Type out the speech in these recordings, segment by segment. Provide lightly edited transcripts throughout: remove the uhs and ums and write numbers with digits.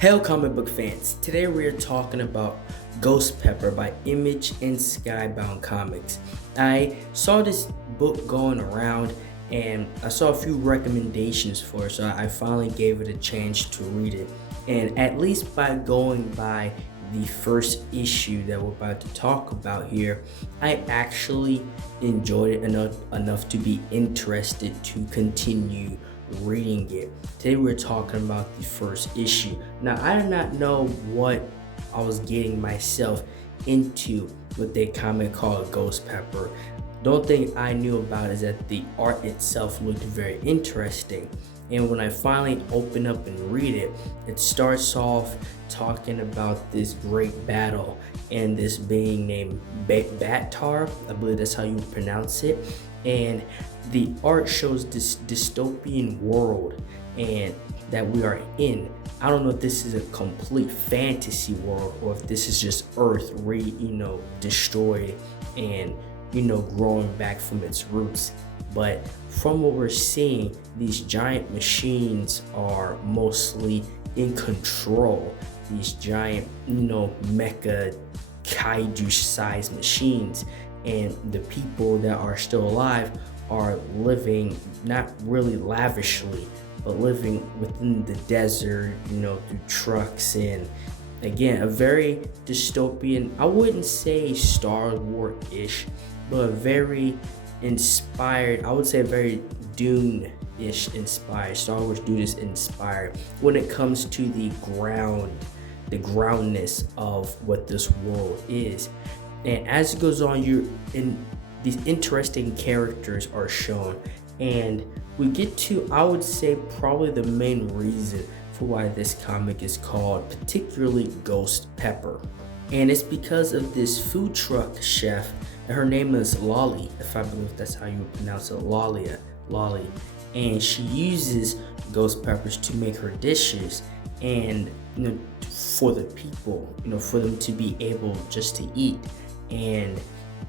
Hello, comic book fans. Today we are talking about Ghost Pepper by Image and Skybound Comics. I saw this book going around and I saw a few recommendations for it, so I finally gave it a chance to read it. And at least by going by the first issue that we're about to talk about here, I actually enjoyed it enough to be interested to continue reading it. Today we're talking about the first issue. Now I did not know what I was getting myself into with a comic called Ghost Pepper. The only thing I knew about is that the art itself looked very interesting. And when I finally open up and read it, it starts off talking about this great battle and this being named Batar. I believe that's how you pronounce it. And the art shows this dystopian world and that we are in. I don't know if this is a complete fantasy world or if this is just Earth destroyed and growing back from its roots. But from what we're seeing, these giant machines are mostly in control. These giant, mecha kaiju sized machines, and the people that are still alive are living not really lavishly, but living within the desert, through trucks. And again, a very dystopian, I wouldn't say Star Wars-ish, but a very inspired, I would say very Dune-ish inspired, Star Wars Dune-ish inspired when it comes to the groundness of what this world is. And as it goes on, these interesting characters are shown, and we get to, I would say, probably the main reason for why this comic is called particularly Ghost Pepper. And it's because of this food truck chef, and her name is Lolly, if I believe that's how you would pronounce it, Lolly. And she uses ghost peppers to make her dishes, and for the people, for them to be able just to eat. And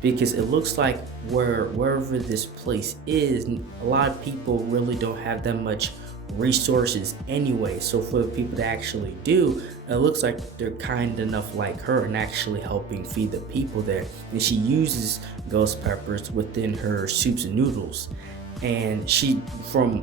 because it looks like wherever this place is, a lot of people really don't have that much resources anyway. So for the people that actually do, it looks like they're kind enough like her and actually helping feed the people there. And she uses ghost peppers within her soups and noodles. And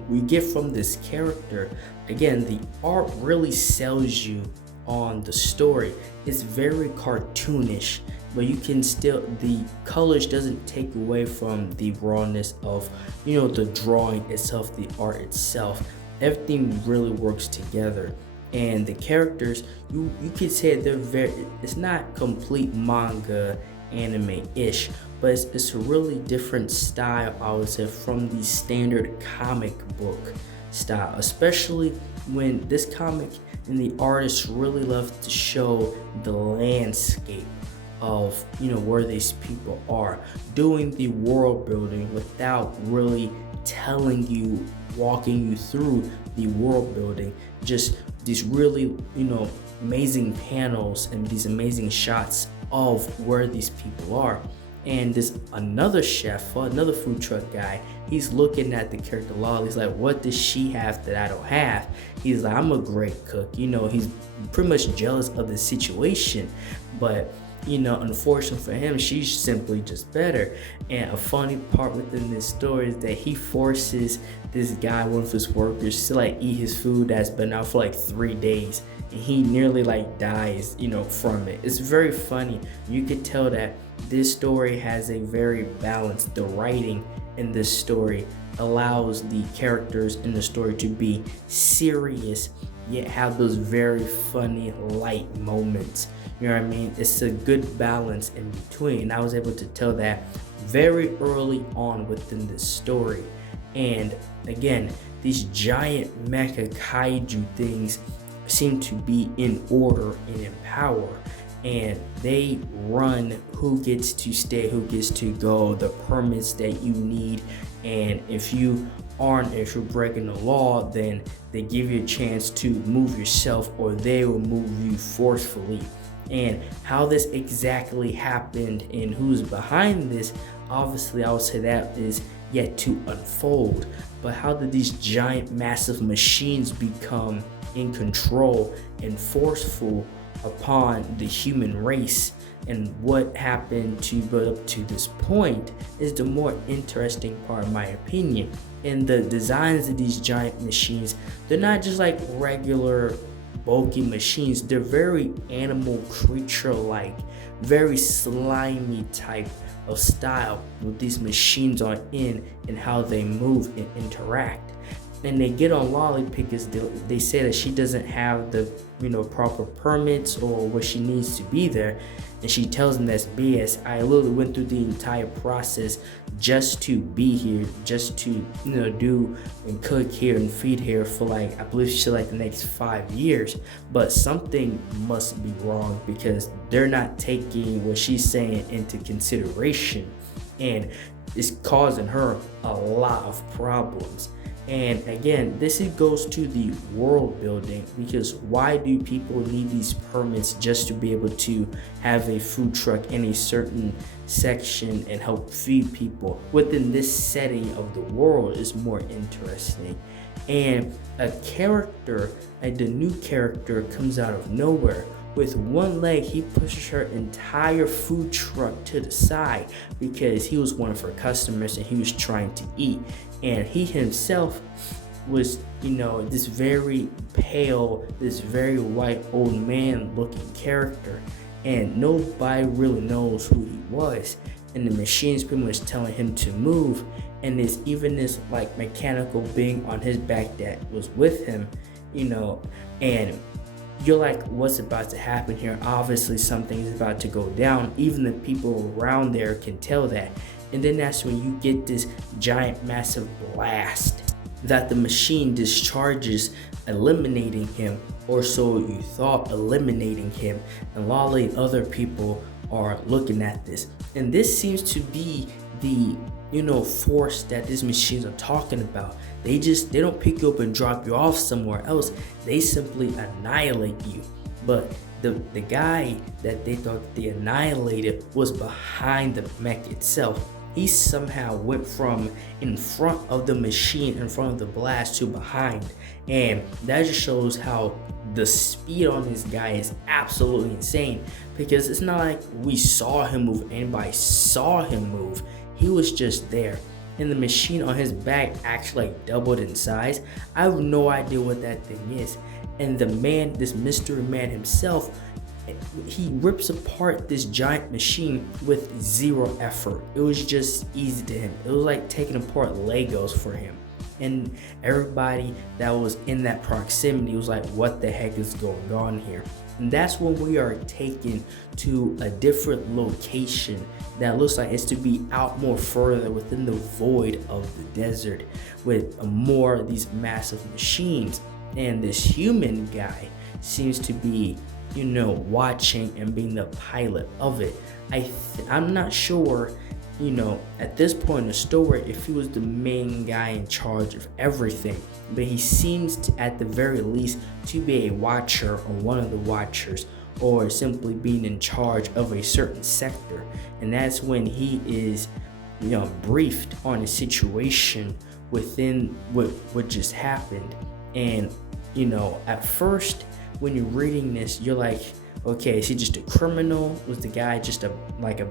we get from this character, again, the art really sells you on the story. It's very cartoonish, but you can still, the colors doesn't take away from the rawness of the drawing itself, the art itself. Everything really works together. And the characters, you could say it's not complete manga anime-ish, but it's a really different style, I would say, from the standard comic book style, especially when this comic and the artist really love to show the landscape of where these people are, doing the world building without really telling you, walking you through the world building, just these really amazing panels and these amazing shots of where these people are. And this another chef, another food truck guy, he's looking at the character Lolly. He's like, what does she have that I don't have? He's like, I'm a great cook. He's pretty much jealous of the situation, but unfortunately for him, she's simply just better. And a funny part within this story is that he forces this guy, one of his workers, to eat his food that's been out for 3 days, and he nearly dies, from it. It's very funny. You could tell that this story has a very balanced, the writing in this story allows the characters in the story to be serious, yet have those very funny, light moments. You know what I mean? It's a good balance in between. And I was able to tell that very early on within this story. And again, these giant mecha kaiju things seem to be in order and in power. And they run who gets to stay, who gets to go, the permits that you need. And if you're breaking the law, then they give you a chance to move yourself, or they will move you forcefully. And how this exactly happened and who's behind this, obviously I would say that is yet to unfold. But how did these giant massive machines become in control and forceful upon the human race. And what happened to build up to this point is the more interesting part, in my opinion. And the designs of these giant machines, they're not just like regular bulky machines. They're very animal creature like, very slimy type of style with these machines on in and how they move and interact. And they get on Lolly because they say that she doesn't have the proper permits or what she needs to be there, and she tells them that's BS. I literally went through the entire process just to be here, just to do and cook here and feed here for I believe she the next 5 years. But something must be wrong because they're not taking what she's saying into consideration, and it's causing her a lot of problems. And again, this goes to the world building, because why do people need these permits just to be able to have a food truck in a certain section and help feed people within this setting of the world is more interesting. And a character, like the new character, comes out of nowhere. With one leg, he pushes her entire food truck to the side because he was one of her customers and he was trying to eat. And he himself was, this very pale, this very white old man looking character. And nobody really knows who he was. And the machine's pretty much telling him to move. And there's even this mechanical being on his back that was with him, and you're like, what's about to happen here? Obviously something is about to go down. Even the people around there can tell that. And then that's when you get this giant massive blast that the machine discharges, eliminating him, or so you thought, eliminating him. And Lolly and other people are looking at this, and this seems to be the force that these machines are talking about. They don't pick you up and drop you off somewhere else. They simply annihilate you. But the guy that they thought they annihilated was behind the mech itself. He somehow went from in front of the machine, in front of the blast, to behind. And that just shows how the speed on this guy is absolutely insane, because it's not like we saw him move, anybody saw him move. He was just there. And the machine on his back actually doubled in size. I have no idea what that thing is. And the man, this mystery man himself, he rips apart this giant machine with zero effort. It was just easy to him. It was like taking apart Legos for him. And everybody that was in that proximity was like, what the heck is going on here? And that's when we are taken to a different location that looks like it's to be out more further within the void of the desert, with more of these massive machines. And this human guy seems to be, watching and being the pilot of it. I'm not sure, at this point in the story, if he was the main guy in charge of everything, but he seems to, at the very least, to be a watcher or one of the watchers, or simply being in charge of a certain sector. And that's when he is, briefed on a situation within what just happened. And, at first, when you're reading this, you're like, okay, is he just a criminal? Was the guy just a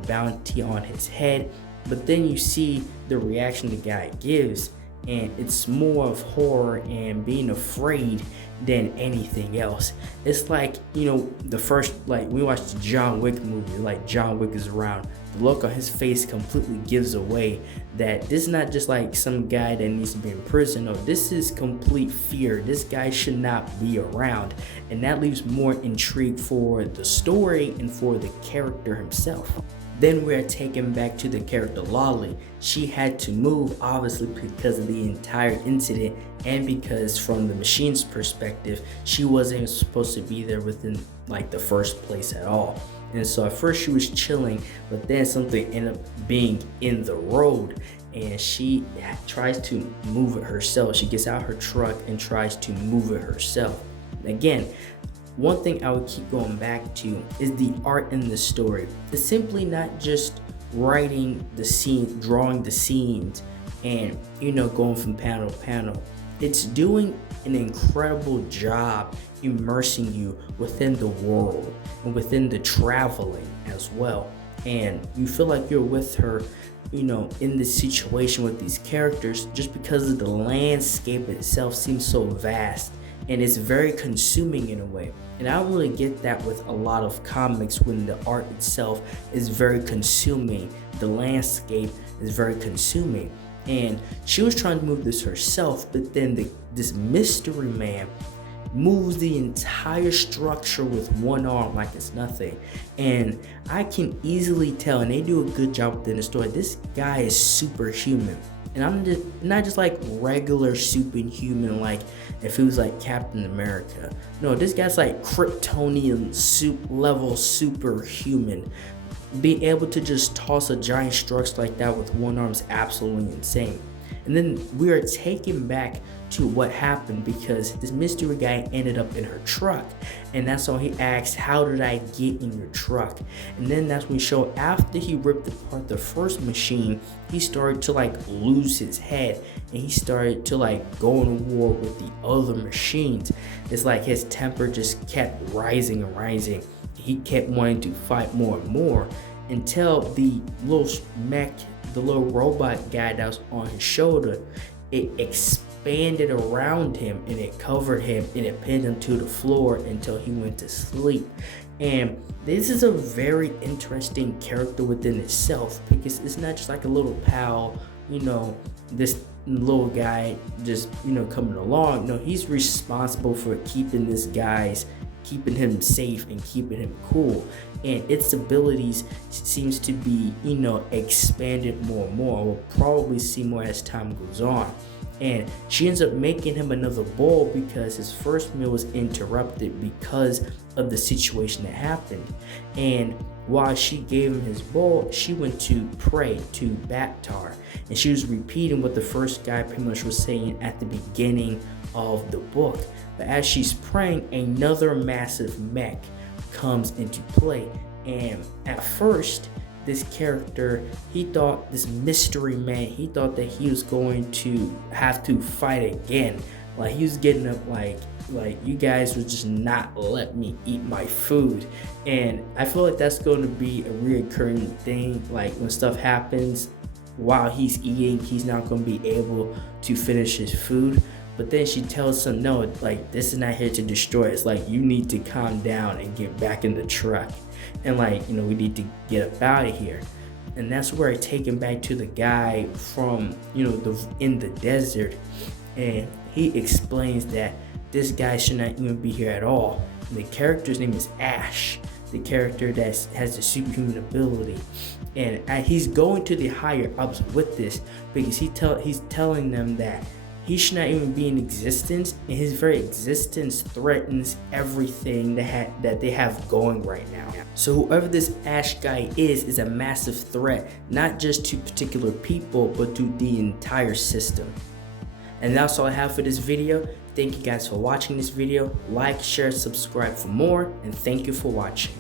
bounty on his head? But then you see the reaction the guy gives, and it's more of horror and being afraid than anything else. It's like, the first, we watched the John Wick movie, John Wick is around. The look on his face completely gives away that this is not just some guy that needs to be in prison. No, this is complete fear. This guy should not be around. And that leaves more intrigue for the story and for the character himself. Then we're taken back to the character Lolly. She had to move, obviously, because of the entire incident, and because from the machine's perspective, she wasn't supposed to be there within the first place at all. And so at first she was chilling, but then something ended up being in the road, and she tries to move it herself. She gets out her truck and tries to move it herself. Again, one thing I would keep going back to is the art in the story. It's simply not just writing the scene, drawing the scenes, and going from panel to panel. It's doing an incredible job immersing you within the world and within the traveling as well. And you feel like you're with her, in this situation with these characters, just because of the landscape itself seems so vast and it's very consuming in a way. And I really get that with a lot of comics when the art itself is very consuming, the landscape is very consuming. And she was trying to move this herself, but then this mystery man moves the entire structure with one arm like it's nothing. And I can easily tell, and they do a good job within the story, this guy is superhuman. And I'm just not just like regular superhuman, like if he was like Captain America. No, this guy's like Kryptonian level superhuman. Being able to just toss a giant structure like that with one arm is absolutely insane. And then we are taken back to what happened because this mystery guy ended up in her truck. And that's when he asks, how did I get in your truck? And then that's when we show after he ripped apart the first machine, he started to like lose his head and he started to like go into war with the other machines. It's like his temper just kept rising and rising. He kept wanting to fight more and more until the little robot guy that was on his shoulder, it expanded around him and it covered him and it pinned him to the floor until he went to sleep. And this is a very interesting character within itself because it's not just like a little pal, this little guy just, coming along. No, he's responsible for keeping him safe and keeping him cool. And its abilities seems to be, expanded more and more. We'll probably see more as time goes on. And she ends up making him another bowl because his first meal was interrupted because of the situation that happened. And while she gave him his bowl, she went to pray to Baptar. And she was repeating what the first guy pretty much was saying at the beginning of the book. But as she's praying, another massive mech comes into play. And at first, this character, this mystery man, he thought that he was going to have to fight again. Like he was getting up like you guys would just not let me eat my food. And I feel like that's going to be a reoccurring thing. Like when stuff happens while he's eating, he's not going to be able to finish his food. But then she tells him, no, like this is not here to destroy. It's like you need to calm down and get back in the truck. And like, we need to get up out of here. And that's where I take him back to the guy from, in the desert. And he explains that this guy should not even be here at all. And the character's name is Ash, the character that has the superhuman ability. And he's going to the higher ups with this because he's telling them that he should not even be in existence, and his very existence threatens everything that they have going right now. So whoever this Ash guy is a massive threat, not just to particular people, but to the entire system. And that's all I have for this video. Thank you guys for watching this video. Like, share, subscribe for more, and thank you for watching.